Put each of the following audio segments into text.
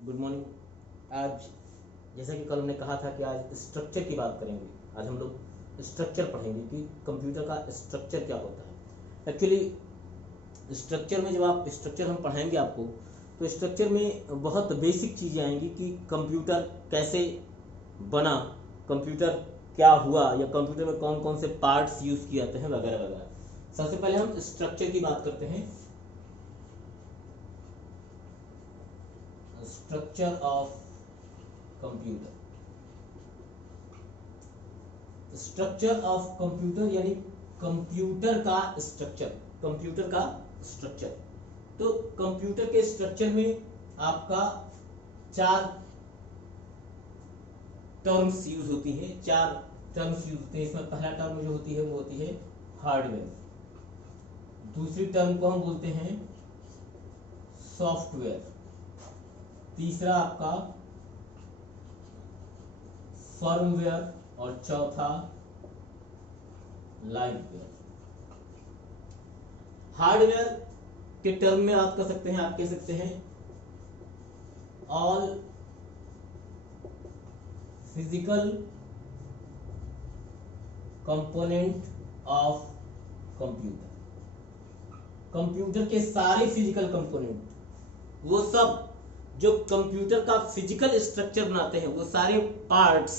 Good morning. आज जैसा कि कल हमने कहा था कि आज स्ट्रक्चर की बात करेंगे। आज हम लोग स्ट्रक्चर पढ़ेंगे कि कंप्यूटर का स्ट्रक्चर क्या होता है। एक्चुअली स्ट्रक्चर में जब आप स्ट्रक्चर हम पढ़ाएंगे आपको, तो स्ट्रक्चर में बहुत बेसिक चीज़ें आएंगी कि कंप्यूटर कैसे बना, कंप्यूटर क्या हुआ, या कंप्यूटर में कौन कौन से पार्ट्स यूज़ किए जाते हैं वगैरह वगैरह। सबसे पहले हम स्ट्रक्चर की बात करते हैं। Structure of computer. Structure of computer यानी कंप्यूटर का स्ट्रक्चर। कंप्यूटर का स्ट्रक्चर, तो कंप्यूटर के स्ट्रक्चर में आपका चार टर्म्स यूज होती हैं। चार टर्म्स यूज होते हैं। इसमें पहला टर्म जो होती है वो होती है हार्डवेयर। दूसरी टर्म को हम बोलते हैं सॉफ्टवेयर। तीसरा आपका फर्मवेयर और चौथा लाइटवेयर। हार्डवेयर के टर्म में आप कह सकते हैं all physical component of computer. Computer के सारे फिजिकल कंपोनेंट, वो सब जो कंप्यूटर का फिजिकल स्ट्रक्चर बनाते हैं, वो सारे पार्ट्स,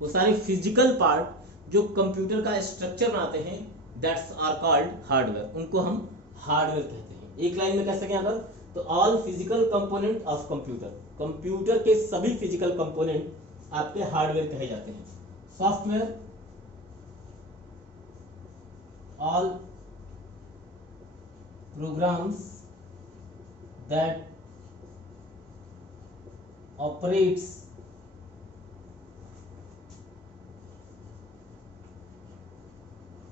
वो सारे फिजिकल पार्ट जो कंप्यूटर का स्ट्रक्चर बनाते हैं, दैट्स आर कॉल्ड हार्डवेयर। उनको हम हार्डवेयर कहते हैं। एक लाइन में कह सकें अगर, तो all physical component of computer. Computer के सभी फिजिकल कंपोनेंट आपके हार्डवेयर कहे जाते हैं। Software, all programmes that operates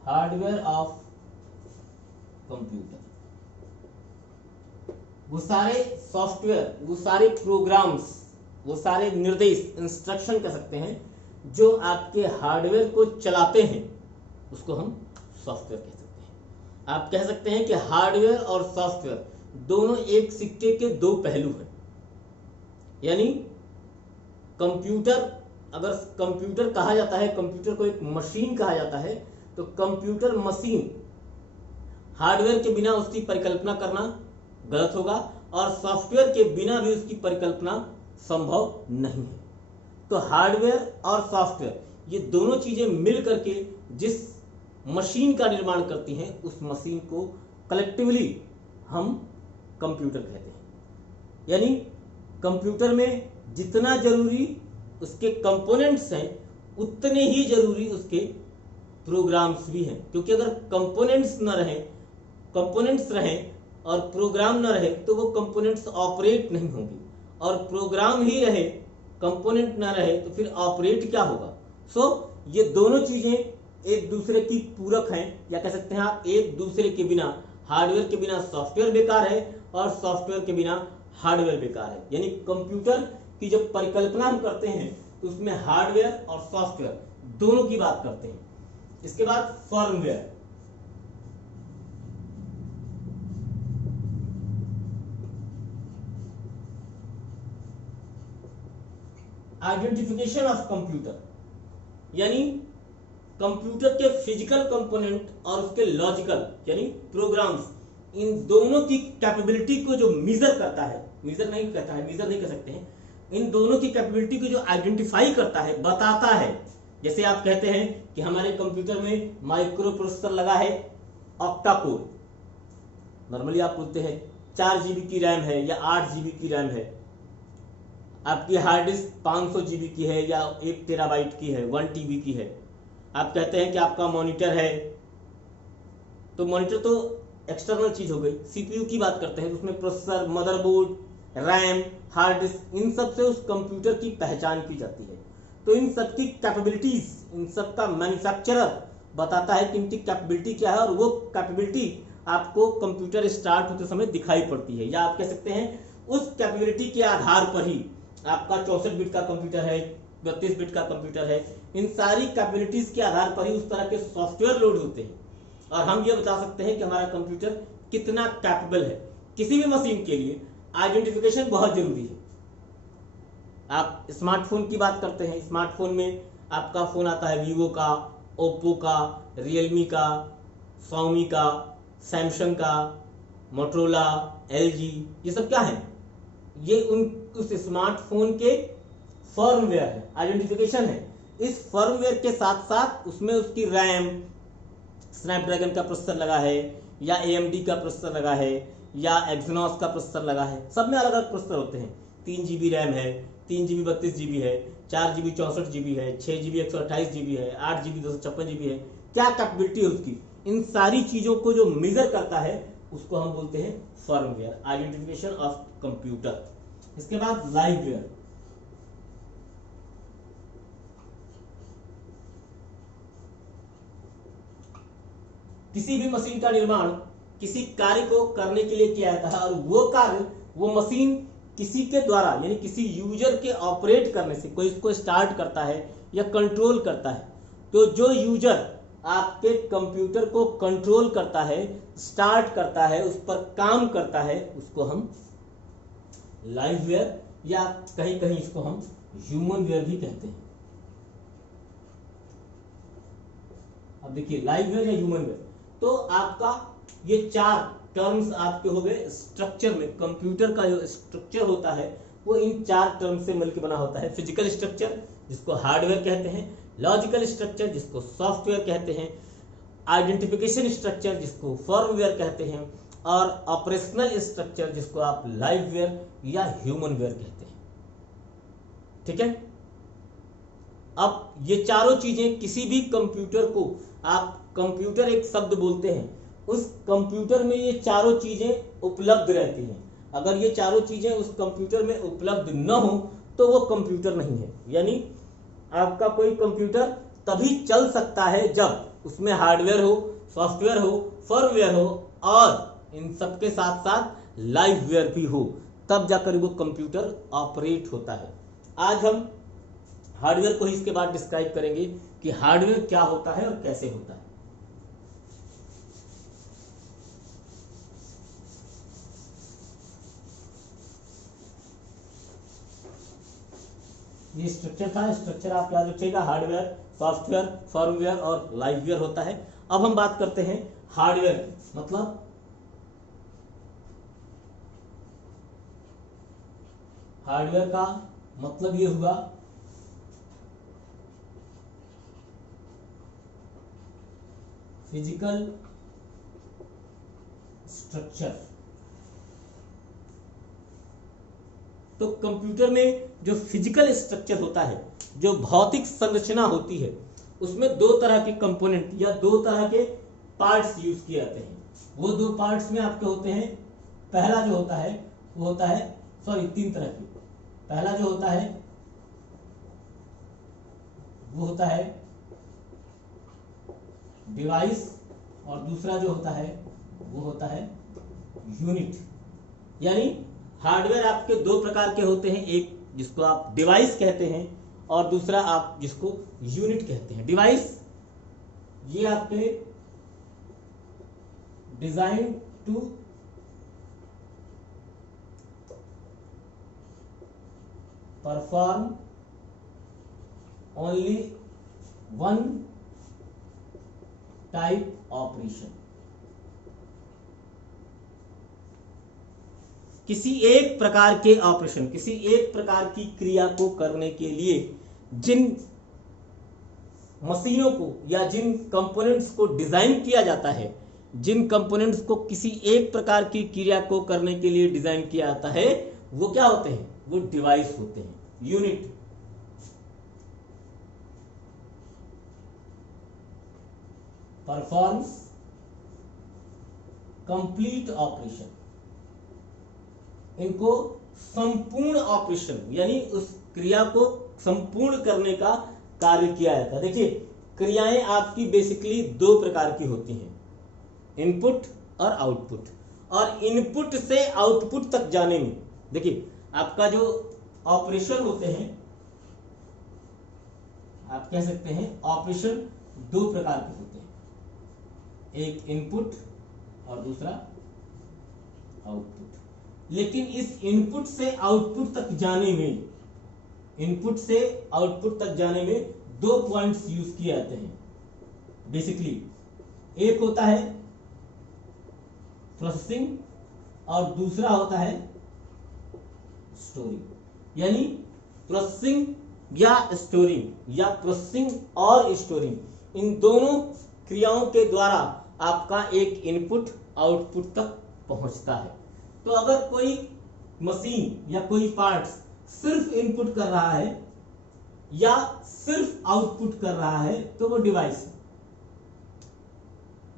hardware of computer. वो सारे सॉफ्टवेयर, वो सारे प्रोग्राम्स, वो सारे निर्देश, इंस्ट्रक्शन कह सकते हैं, जो आपके हार्डवेयर को चलाते हैं, उसको हम सॉफ्टवेयर कह सकते हैं। आप कह सकते हैं कि हार्डवेयर और सॉफ्टवेयर दोनों एक सिक्के के दो पहलू हैं। यानी कंप्यूटर, अगर कंप्यूटर कहा जाता है, कंप्यूटर को एक मशीन कहा जाता है, तो कंप्यूटर मशीन, हार्डवेयर के बिना उसकी परिकल्पना करना गलत होगा, और सॉफ्टवेयर के बिना भी उसकी परिकल्पना संभव नहीं है। तो हार्डवेयर और सॉफ्टवेयर, ये दोनों चीजें मिल करके जिस मशीन का निर्माण करती हैं, उस मशीन को कलेक्टिवली हम कंप्यूटर कहते हैं। यानी कंप्यूटर में जितना जरूरी उसके कंपोनेंट्स हैं, उतने ही जरूरी उसके प्रोग्राम्स भी हैं। क्योंकि अगर कंपोनेंट्स रहें और प्रोग्राम न रहे, तो वो कंपोनेंट्स ऑपरेट नहीं होंगे, और प्रोग्राम ही रहे, कंपोनेंट ना रहे, तो फिर ऑपरेट क्या होगा। ये दोनों चीजें एक दूसरे की पूरक हैं, या कह सकते हैं आप एक दूसरे के बिना, हार्डवेयर के बिना सॉफ्टवेयर बेकार है, और सॉफ्टवेयर के बिना हार्डवेयर बेकार है। यानी कंप्यूटर की जब परिकल्पना हम करते हैं, तो उसमें हार्डवेयर और सॉफ्टवेयर दोनों की बात करते हैं। इसके बाद फर्मवेयर। आइडेंटिफिकेशन ऑफ कंप्यूटर, यानी कंप्यूटर के फिजिकल कंपोनेंट और उसके लॉजिकल यानी प्रोग्राम्स, इन दोनों की कैपेबिलिटी को जो मेजर करता है, मेजर नहीं कर सकते हैं, इन दोनों की कैपेबिलिटी को जो आइडेंटिफाई करता है, बताता है। जैसे आप कहते हैं कि हमारे कंप्यूटर में माइक्रो प्रोसेसर लगा है, ऑक्टा कोर। नॉर्मली आप बोलते हैं 4 GB की रैम है या 8 GB की रैम है। आपकी हार्ड डिस्क 500 GB की है या 1 टेराबाइट की है, 1 TB की है। आप कहते हैं कि आपका मॉनिटर है, तो मॉनिटर तो एक्सटर्नल चीज हो गई। सीपीयू की बात करते हैं, तो उसमें processor, motherboard, RAM, hard disk, इन सब से उस कंप्यूटर की पहचान की जाती है। तो इन सब की कैपेबिलिटीज, इन सब का मैन्युफैक्चरर बताता है कि इनकी कैपेबिलिटी क्या है, और वो कैपेबिलिटी आपको कंप्यूटर स्टार्ट होते समय दिखाई पड़ती है। या आप कह सकते हैं उस कैपेबिलिटी के आधार पर ही आपका 64 बिट का कंप्यूटर है, 32 बिट का कंप्यूटर है, इन सारी कैपेबिलिटीज के आधार पर ही उस तरह के सॉफ्टवेयर लोड होते हैं, और हम ये बता सकते हैं कि हमारा कंप्यूटर कितना कैपेबल है। किसी भी मशीन के लिए आइडेंटिफिकेशन बहुत जरूरी है। आप स्मार्टफोन की बात करते हैं, स्मार्टफोन में आपका फोन आता है वीवो का, ओप्पो का, रियलमी का, Xiaomi का, सैमसंग का, मोटरोला, एलजी, ये सब क्या है, ये उस स्मार्टफोन के फर्मवेयर है, आइडेंटिफिकेशन है। इस फर्मवेयर के साथ साथ उसमें उसकी रैम, स्नैपड्रैगन का प्रोसेसर लगा है, या AMD का प्रोसेसर लगा है, या एक्सिनोस का प्रोसेसर लगा है। सब में अलग अलग प्रोसेसर होते हैं। 3 GB रैम है, 3 GB 32 GB है, 4 GB 64 GB है, 6 GB 128 GB है, 8 GB 256 GB है। क्या कैपेबिलिटी है उसकी, इन सारी चीजों को जो मेजर करता है उसको हम बोलते हैं फर्मवेयर, आइडेंटिफिकेशन ऑफ कंप्यूटर। इसके बाद लाइववेयर। किसी भी मशीन का निर्माण किसी कार्य को करने के लिए किया जाता है, और वो कार्य, वो मशीन किसी के द्वारा, यानी किसी यूजर के ऑपरेट करने से, कोई इसको स्टार्ट करता है या कंट्रोल करता है। तो जो यूजर आपके कंप्यूटर को कंट्रोल करता है, स्टार्ट करता है, उस पर काम करता है, उसको हम लाइववेयर या कहीं कहीं इसको हम ह्यूमन वेयर भी कहते हैं। अब देखिए लाइववेयर या ह्यूमन वेयर, तो आपका ये 4 टर्म्स आपके हो गए स्ट्रक्चर में। कंप्यूटर का जो स्ट्रक्चर होता है वो इन 4 टर्म से मिलकर बना होता है। फिजिकल स्ट्रक्चर जिसको हार्डवेयर कहते हैं, लॉजिकल स्ट्रक्चर जिसको सॉफ्टवेयर कहते हैं, आइडेंटिफिकेशन स्ट्रक्चर जिसको फर्मवेयर कहते हैं, और ऑपरेशनल स्ट्रक्चर जिसको आप लाइववेयर या ह्यूमन वेयर कहते हैं। ठीक है। अब ये चारों चीजें किसी भी कंप्यूटर को, आप कंप्यूटर एक शब्द बोलते हैं, उस कंप्यूटर में ये चारों चीजें उपलब्ध रहती हैं। अगर ये चारों चीजें उस कंप्यूटर में उपलब्ध न हो तो वो कंप्यूटर नहीं है। यानी आपका कोई कंप्यूटर तभी चल सकता है जब उसमें हार्डवेयर हो, सॉफ्टवेयर हो, फर्मवेयर हो, और इन सब के साथ साथ लाइववेयर भी हो, तब जाकर वो कंप्यूटर ऑपरेट होता है। आज हम हार्डवेयर को ही इसके बाद डिस्क्राइब करेंगे कि हार्डवेयर क्या होता है और कैसे होता है। ये स्ट्रक्चर था, स्ट्रक्चर आप याद रखिएगा, हार्डवेयर, सॉफ्टवेयर, फर्मवेयर और लाइववेयर होता है। अब हम बात करते हैं हार्डवेयर की। मतलब हार्डवेयर का मतलब ये हुआ फिजिकल स्ट्रक्चर। तो कंप्यूटर में जो फिजिकल स्ट्रक्चर होता है, जो भौतिक संरचना होती है, उसमें 2 तरह के कंपोनेंट या 2 तरह के पार्ट्स यूज किए जाते हैं। वो 2 पार्ट्स में आपके होते हैं, पहला जो होता है वो होता है, 3 तरह के। पहला जो होता है वो होता है डिवाइस, और दूसरा जो होता है वो होता है यूनिट। यानी हार्डवेयर आपके 2 प्रकार के होते हैं, एक जिसको आप डिवाइस कहते हैं और दूसरा आप जिसको यूनिट कहते हैं। डिवाइस ये आपके design to perform only one type operation. किसी एक प्रकार के ऑपरेशन, किसी एक प्रकार की क्रिया को करने के लिए जिन मशीनों को या जिन कंपोनेंट्स को डिजाइन किया जाता है, जिन कंपोनेंट्स को किसी एक प्रकार की क्रिया को करने के लिए डिजाइन किया जाता है, वो क्या होते हैं? वो डिवाइस होते हैं। Unit performs complete operation. इनको संपूर्ण ऑपरेशन यानी उस क्रिया को संपूर्ण करने का कार्य किया जाता है। देखिए क्रियाएं आपकी बेसिकली 2 प्रकार की होती हैं, इनपुट और आउटपुट। और इनपुट से आउटपुट तक जाने में, देखिए आपका जो ऑपरेशन होते हैं, आप कह सकते हैं ऑपरेशन 2 प्रकार के होते हैं, एक इनपुट और दूसरा आउटपुट। लेकिन इस इनपुट से आउटपुट तक जाने में इनपुट से आउटपुट तक जाने में दो पॉइंट्स यूज किए जाते हैं बेसिकली। एक होता है प्रोसेसिंग और दूसरा होता है स्टोरिंग। यानी प्रोसेसिंग या स्टोरिंग या प्रोसेसिंग और स्टोरिंग, इन दोनों क्रियाओं के द्वारा आपका एक इनपुट आउटपुट तक पहुंचता है। तो अगर कोई मशीन या कोई पार्ट्स सिर्फ इनपुट कर रहा है या सिर्फ आउटपुट कर रहा है तो वो डिवाइस है।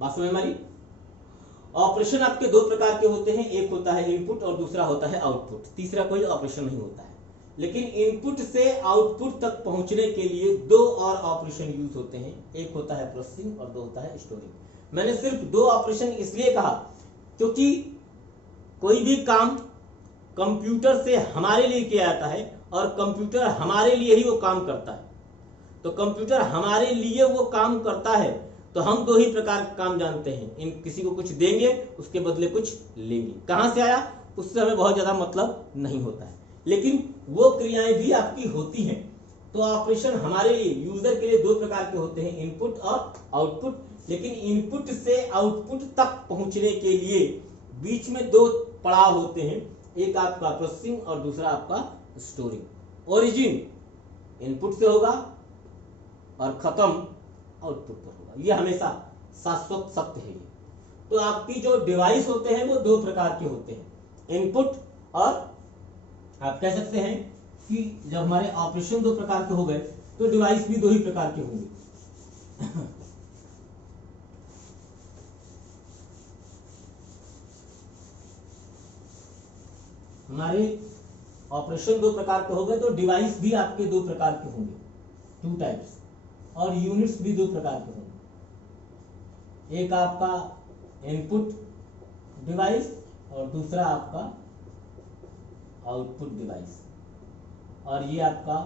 बात समझ हमारी। ऑपरेशन आपके दो प्रकार के होते हैं, एक होता है इनपुट और दूसरा होता है आउटपुट। तीसरा कोई ऑपरेशन नहीं होता है। लेकिन इनपुट से आउटपुट तक पहुंचने के लिए दो और ऑपरेशन यूज होते हैं, एक होता है प्रोसेसिंग और दो होता है स्टोरिंग। मैंने सिर्फ दो ऑपरेशन इसलिए कहा क्योंकि कोई भी काम कंप्यूटर से हमारे लिए किया जाता है और कंप्यूटर हमारे लिए ही वो काम करता है। तो कंप्यूटर हमारे लिए वो काम करता है तो हम दो ही प्रकार के काम जानते हैं, इन किसी को कुछ देंगे उसके बदले कुछ लेंगे। कहां से आया उससे हमें बहुत ज्यादा मतलब नहीं होता है, लेकिन वो क्रियाएं भी आपकी होती हैं। तो ऑपरेशन हमारे लिए यूजर के लिए दो प्रकार के होते हैं, इनपुट और आउटपुट। लेकिन इनपुट से आउटपुट तक पहुंचने के लिए बीच में दो पड़ाव होते हैं, एक आपका प्रोसेसिंग और दूसरा आपका स्टोरिंग। ओरिजिन इनपुट से होगा और खत्म आउटपुट पर होगा, ये हमेशा शाश्वत सत्य है। तो आपकी जो डिवाइस होते हैं वो दो प्रकार के होते हैं, इनपुट और आप कह सकते हैं कि जब हमारे ऑपरेशन दो प्रकार के हो गए तो डिवाइस भी दो ही प्रकार के होंगे। हमारे ऑपरेशन दो प्रकार के हो गए तो डिवाइस भी आपके दो प्रकार के होंगे, टू टाइप्स, और यूनिट्स भी दो प्रकार के होंगे, एक आपका इनपुट डिवाइस और दूसरा आपका आउटपुट डिवाइस। और ये आपका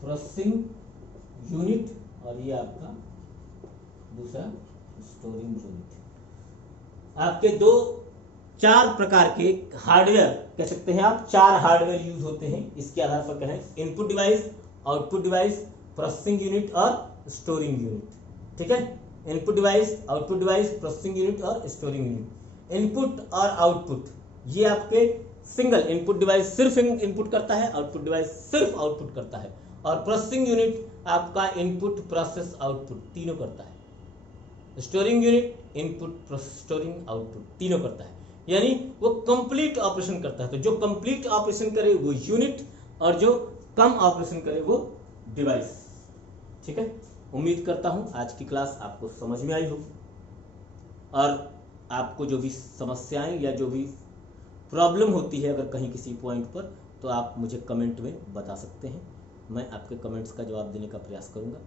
प्रोसेसिंग यूनिट और ये आपका दूसरा स्टोरिंग यूनिट। आपके दो चार प्रकार के हार्डवेयर कह सकते हैं आप, चार हार्डवेयर यूज होते हैं इसके आधार पर कहें, input device, output device, processing unit और स्टोरिंग यूनिट। ठीक है, input device, output device, processing unit और स्टोरिंग यूनिट। इनपुट और आउटपुट ये आपके सिंगल इनपुट डिवाइस सिर्फ इनपुट करता है, आउटपुट डिवाइस सिर्फ आउटपुट करता है, और प्रोसेसिंग यूनिट आपका इनपुट प्रोसेस आउटपुट तीनों करता है। Storing unit input storing output तीनों करता है, यानी वो कंप्लीट ऑपरेशन करता है। तो जो कंप्लीट ऑपरेशन करे वो यूनिट और जो कम ऑपरेशन करे वो डिवाइस। ठीक है, उम्मीद करता हूं आज की क्लास आपको समझ में आई हो, और आपको जो भी समस्याएं या जो भी प्रॉब्लम होती है अगर कहीं किसी पॉइंट पर, तो आप मुझे कमेंट में बता सकते हैं। मैं आपके कमेंट्स का जवाब देने का प्रयास करूंगा।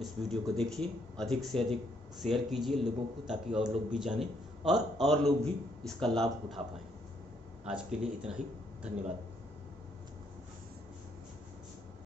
इस वीडियो को देखिए, अधिक से अधिक शेयर कीजिए लोगों को, ताकि और लोग भी जानें और लोग भी इसका लाभ उठा पाएं। आज के लिए इतना ही, धन्यवाद।